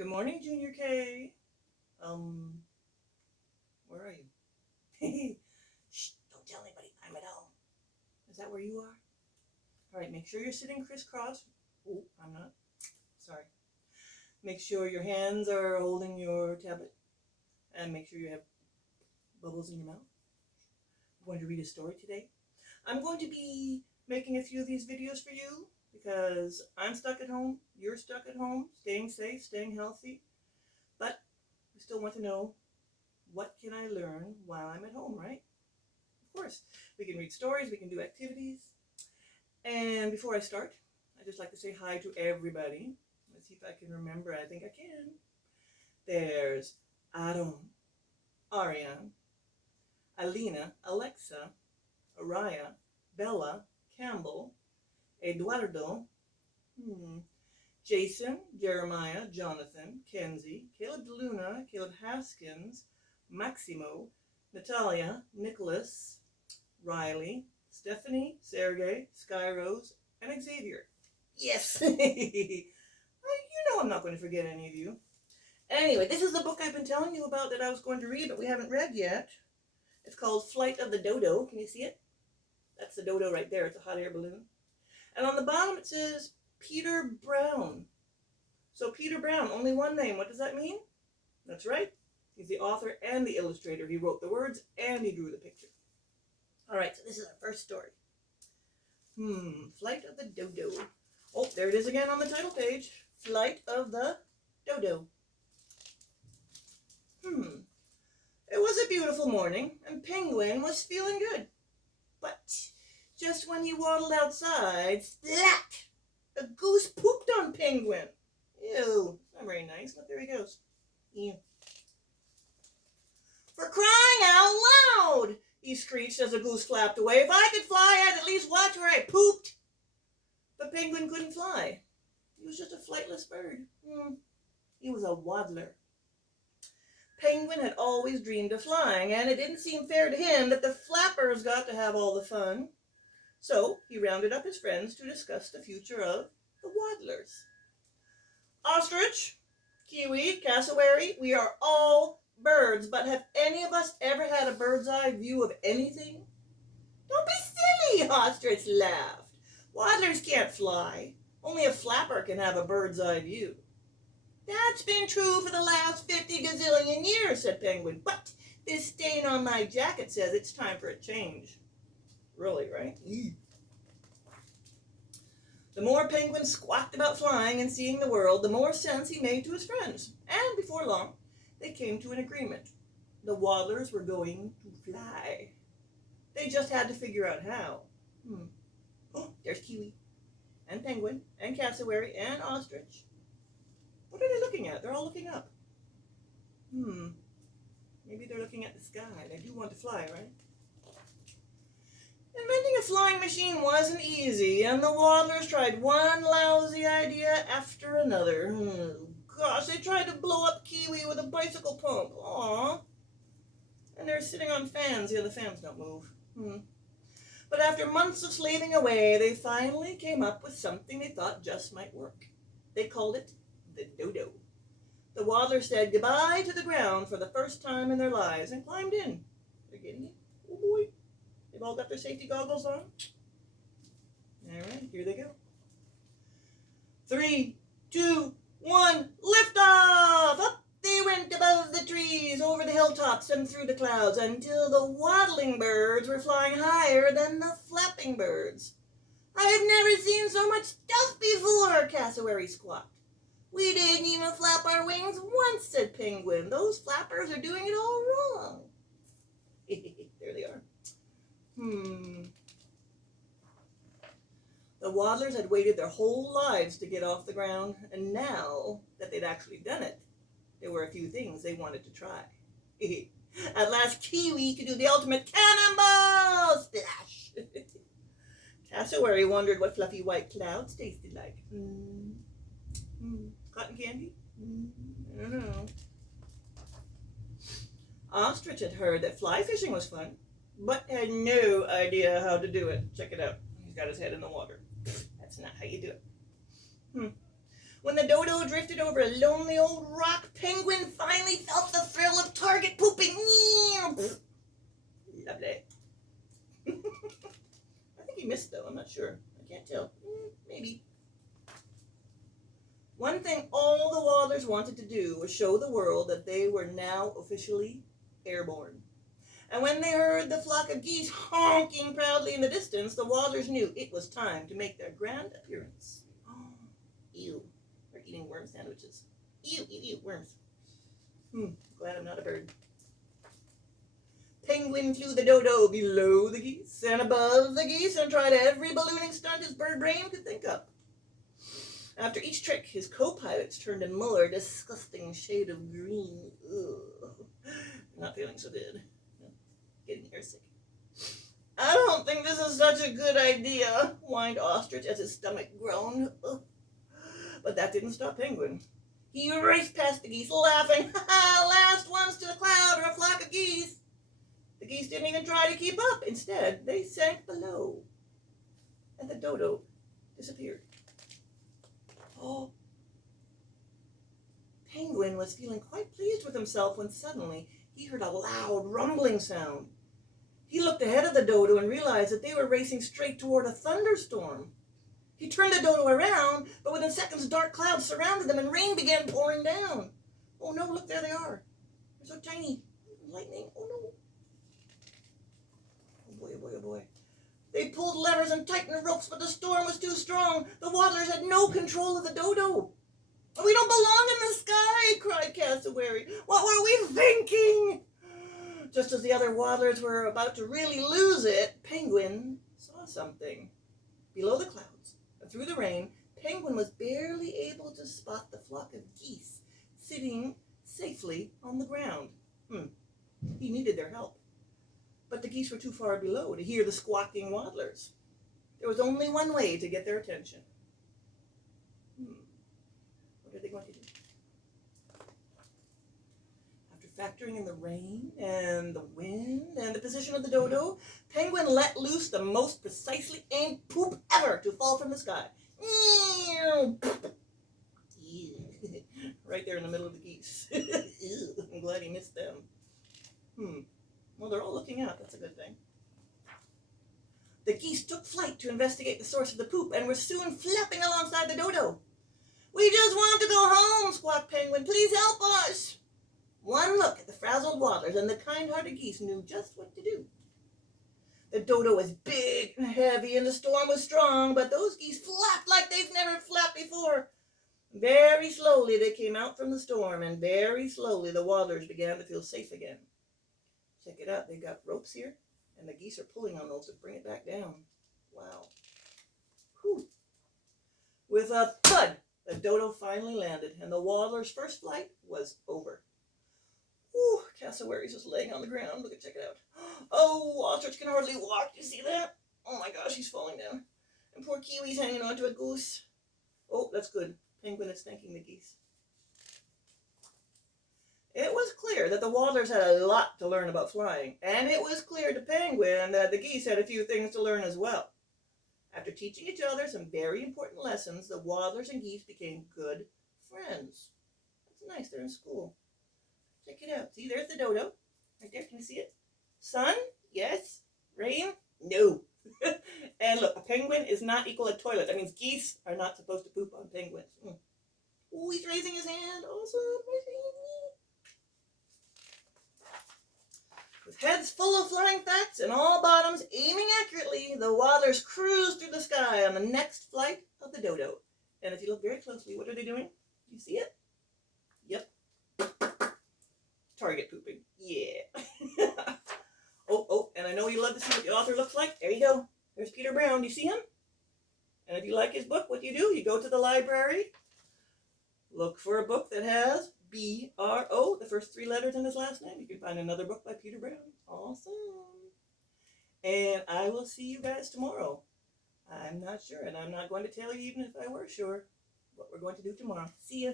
Good morning, Junior K. Where are you? Shh, don't tell anybody. I'm at home. Is that where you are? All right, make sure you're sitting crisscross. Oh, I'm not. Sorry. Make sure your hands are holding your tablet. And make sure you have bubbles in your mouth. I'm going to read a story today. I'm going to be making a few of these videos for you because I'm stuck at home, you're stuck at home, staying safe, staying healthy. But we still want to know, what can I learn while I'm at home, right? Of course, we can read stories, we can do activities. And before I start, I'd just like to say hi to everybody. Let's see if I can remember. I think I can. There's Aaron, Ariane, Alina, Alexa, Araya, Bella, Campbell, Eduardo, Jason, Jeremiah, Jonathan, Kenzie, Caleb DeLuna, Caleb Haskins, Maximo, Natalia, Nicholas, Riley, Stephanie, Sergey, Skyrose, and Xavier. Yes! You know I'm not going to forget any of you. Anyway, this is the book I've been telling you about that I was going to read, but we haven't read yet. It's called Flight of the Dodo. Can you see it? That's the dodo right there. It's a hot air balloon. And on the bottom it says Peter Brown. So Peter Brown, only one name. What does that mean? That's right. He's the author and the illustrator. He wrote the words and he drew the picture. All right, so this is our first story. Flight of the Dodo. Oh, there it is again on the title page. Flight of the Dodo. It was a beautiful morning, and Penguin was feeling good. But just when he waddled outside, splat! A goose pooped on Penguin. Ew, not very nice. Look, there he goes. Ew. For crying out loud, he screeched as the goose flapped away. If I could fly, I'd at least watch where I pooped. But Penguin couldn't fly. He was just a flightless bird. He was a waddler. Penguin had always dreamed of flying, and it didn't seem fair to him that the flappers got to have all the fun. So he rounded up his friends to discuss the future of the waddlers. Ostrich, kiwi, cassowary, we are all birds, but have any of us ever had a bird's eye view of anything? Don't be silly, Ostrich laughed. Waddlers can't fly. Only a flapper can have a bird's eye view. That's been true for the last 50 gazillion years, said Penguin, but this stain on my jacket says it's time for a change. Really, right? The more Penguin squawked about flying and seeing the world, the more sense he made to his friends. And before long, they came to an agreement. The waddlers were going to fly. They just had to figure out how. Oh, there's Kiwi, and Penguin, and Cassowary, and Ostrich. What are they looking at? They're all looking up. Maybe they're looking at the sky. They do want to fly, right? Inventing a flying machine wasn't easy, and the waddlers tried one lousy idea after another. Gosh, they tried to blow up Kiwi with a bicycle pump. Aww. And they're sitting on fans. Yeah, the fans don't move. But after months of slaving away, they finally came up with something they thought just might work. They called it the Dodo. The waddlers said goodbye to the ground for the first time in their lives and climbed in. They're getting it. Oh boy. They've all got their safety goggles on. All right, here they go. 3, 2, 1, lift off! Up they went above the trees, over the hilltops, and through the clouds, until the waddling birds were flying higher than the flapping birds. I've never seen so much stuff before, Cassowary squawked. We didn't even flap our wings once, said Penguin. Those flappers are doing it all wrong. There they are. The waddlers had waited their whole lives to get off the ground, and now that they'd actually done it, there were a few things they wanted to try. At last, Kiwi could do the ultimate cannonball splash. Cassowary wondered what fluffy white clouds tasted like. Cotton candy? I don't know. Ostrich had heard that fly fishing was fun, but had no idea how to do it. Check it out. He's got his head in the water. That's not how you do it. When the dodo drifted over a lonely old rock, Penguin finally felt the thrill of target pooping. Lovely. I think he missed, though. I'm not sure. I can't tell. Maybe. One thing all the Walders wanted to do was show the world that they were now officially airborne. And when they heard the flock of geese honking proudly in the distance, the Walders knew it was time to make their grand appearance. Oh, ew. They're eating worm sandwiches. Ew, ew, ew, worms. Glad I'm not a bird. Penguin flew the dodo below the geese and above the geese and tried every ballooning stunt his bird brain could think up. After each trick, his co-pilots turned a more disgusting shade of green. Ugh. Not feeling so good. Getting airsick. I don't think this is such a good idea, whined Ostrich as his stomach groaned. Ugh. But that didn't stop Penguin. He raced past the geese, laughing. Last ones to the cloud are a flock of geese. The geese didn't even try to keep up. Instead, they sank below. And the dodo disappeared. Oh. Penguin was feeling quite pleased with himself when suddenly he heard a loud rumbling sound. He looked ahead of the dodo and realized that they were racing straight toward a thunderstorm. He turned the dodo around, but within seconds dark clouds surrounded them and rain began pouring down. Oh no, look, there they are. They're so tiny. Lightning, oh no. Oh boy, oh boy, oh boy. They pulled levers and tightened ropes, but the storm was too strong. The Waddlers had no control of the dodo. We don't belong in the sky, cried Cassowary. What were we thinking? Just as the other Waddlers were about to really lose it, Penguin saw something. Below the clouds, and through the rain, Penguin was barely able to spot the flock of geese sitting safely on the ground. He needed their help. But the geese were too far below to hear the squawking Waddlers. There was only one way to get their attention. What are they going to do? After factoring in the rain and the wind and the position of the dodo, Penguin let loose the most precisely aimed poop ever to fall from the sky. Right there in the middle of the geese. I'm glad he missed them. Well, they're all looking up. That's a good thing. The geese took flight to investigate the source of the poop and were soon flapping alongside the dodo. We just want to go home, squawked Penguin. Please help us. One look at the frazzled Waddlers and the kind-hearted geese knew just what to do. The dodo was big and heavy and the storm was strong, but those geese flapped like they've never flapped before. Very slowly they came out from the storm, and very slowly the Waddlers began to feel safe again. Check it out. They've got ropes here, and the geese are pulling on those to bring it back down. Wow. Whew. With a thud, the dodo finally landed, and the Waddler's first flight was over. Ooh, Cassowary's just laying on the ground. Look at, check it out. Oh, Ostrich can hardly walk. You see that? Oh my gosh, he's falling down. And poor Kiwi's hanging onto a goose. Oh, that's good. Penguin is thanking the geese. It was clear that the Waddlers had a lot to learn about flying, and it was clear to Penguin that the geese had a few things to learn as well. After teaching each other some very important lessons, the Waddlers and geese became good friends. That's nice, they're in school. Check it out. See, there's the dodo. Right there, can you see it? Sun? Yes. Rain? No. And look, a penguin is not equal to a toilet. That means geese are not supposed to poop on penguins. Oh, he's raising his hand. Awesome. With heads full of flying facts and all bottoms aiming accurately, the Waddlers cruised through the sky on the next flight of the dodo. And if you look very closely, what are they doing? Do you see it? Yep. Target pooping. Yeah. Oh, and I know you love to see what the author looks like. There you go. There's Peter Brown. Do you see him? And if you like his book, what do? You go to the library, look for a book that has B-R-O, the first 3 letters in his last name. You can find another book by Peter Brown. Awesome. And I will see you guys tomorrow. I'm not sure, and I'm not going to tell you even if I were sure what we're going to do tomorrow. See ya.